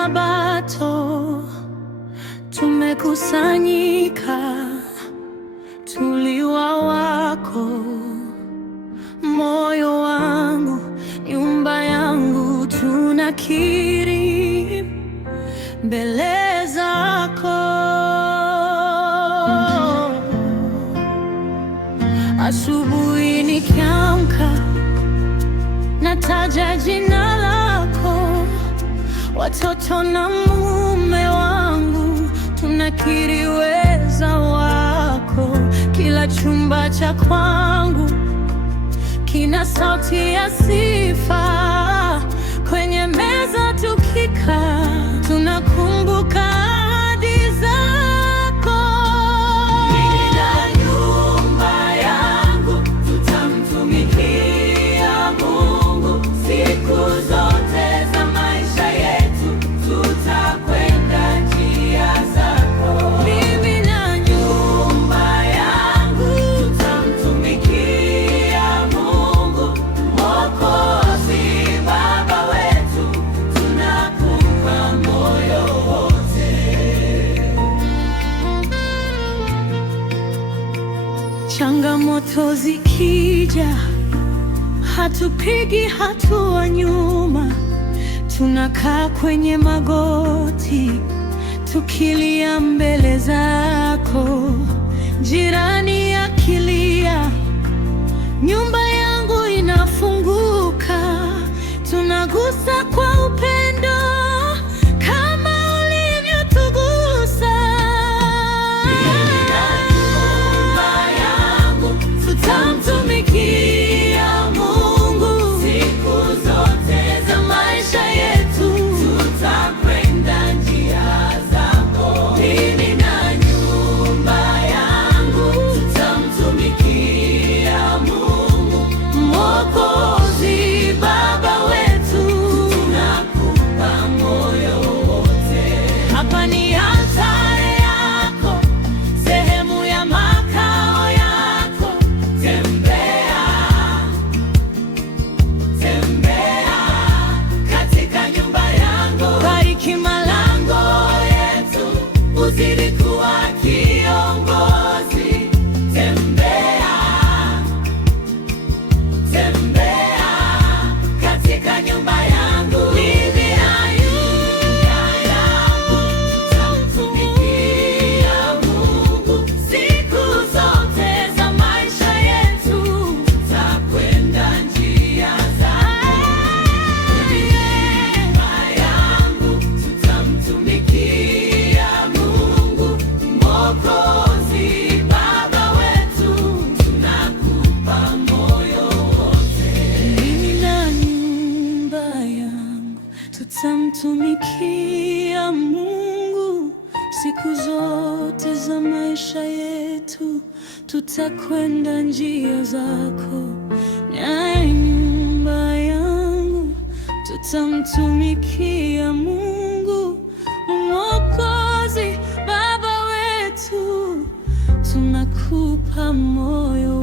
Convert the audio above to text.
Sabato tumekusanyika, tuliwa wako, moyo wangu, nyumba yangu, tunakiri mbele zako. Asubuhi nikiamka, nataja jina lako, watoto na mume wangu tunakiri uweza wako. Kila chumba cha kwangu kina sauti ya sifa, kwenye meza tukikaa tunakumbuka ahadi zako. Mimi na nyumba yangu tutamtumikia Mungu siku zote za maisha yetu, tutakwenda njia zako. Mimi na nyumba yangu tutamtumikia Mungu Mwokozi, Baba wetu, tunakupa moyo wote. Changamoto zikija, hatupigi hatua nyuma, tunakaa kwenye magoti tukilia mbele zako. Jirani akilia, nyumba yangu inafunguka, tunagusa kwa upendo kama ulivyotugusa. Mimi na nyumba yangu tutamtumikia Mungu siku zote za maisha yetu, tutakwenda njia zako. Mimi na nyumba yangu tutamtumikia Mungu Mwokozi, Baba wetu, tunakupa moyo wote. Hapa ni altare yako, sehemu ya makao yako. Tembea, tembea katika nyumba yangu, bariki malango yetu, uzidi kuwa kiongozi. Tembea, tembea katika nyumba yangu. Mimi na nyumba yangu tutamtumikia Mungu siku zote za maisha yetu, tutakwenda njia zako. Nyumba yangu tutamtumikia Mungu Mwokozi, Baba wetu, tunakupa moyo wote. Mimi na nyumba yangu tutamtumikia Mungu siku zote za maisha yetu, tutakwenda njia zako. Na nyumba yangu tutamtumikia Mungu Mwokozi, Baba wetu, tunakupa moyo